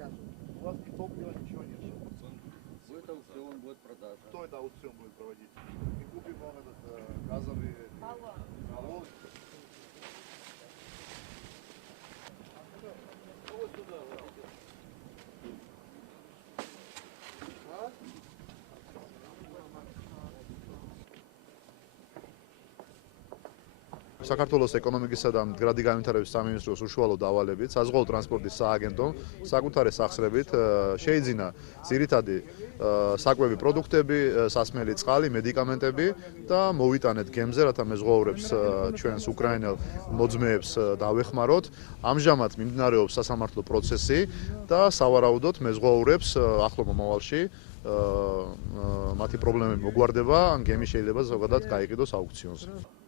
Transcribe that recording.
У вас ни топлива, ничего нет. Будет аукцион, будет продажа. Кто это аукцион будет проводить? Мы купим вам этот газовый баллон. საქართველოს ეკონომიკისა და მდგრადი განვითარების სამინისტროს უშუალო დავალებით საზღვაო ტრანსპორტის სააგენტომ საკუთარი სახსრებით შეიძინა ძირითადი საკვები პროდუქტები, სასმელი წყალი, მედიკამენტები და მოვიტანეთ გემზე, რათა მეზღვაურებს ჩვენს უკრაინელ მოძმეებს დავეხმაროთ. ამჟამად მიმდინარეობს სასამართლო პროცესი და სავარაუდოდ მეზღვაურებს ახლო მომავალში მათი პრობლემები მოგვარდება, ან გემი შეიძლება ზოგადად გაიყიდოს აუქციონზე.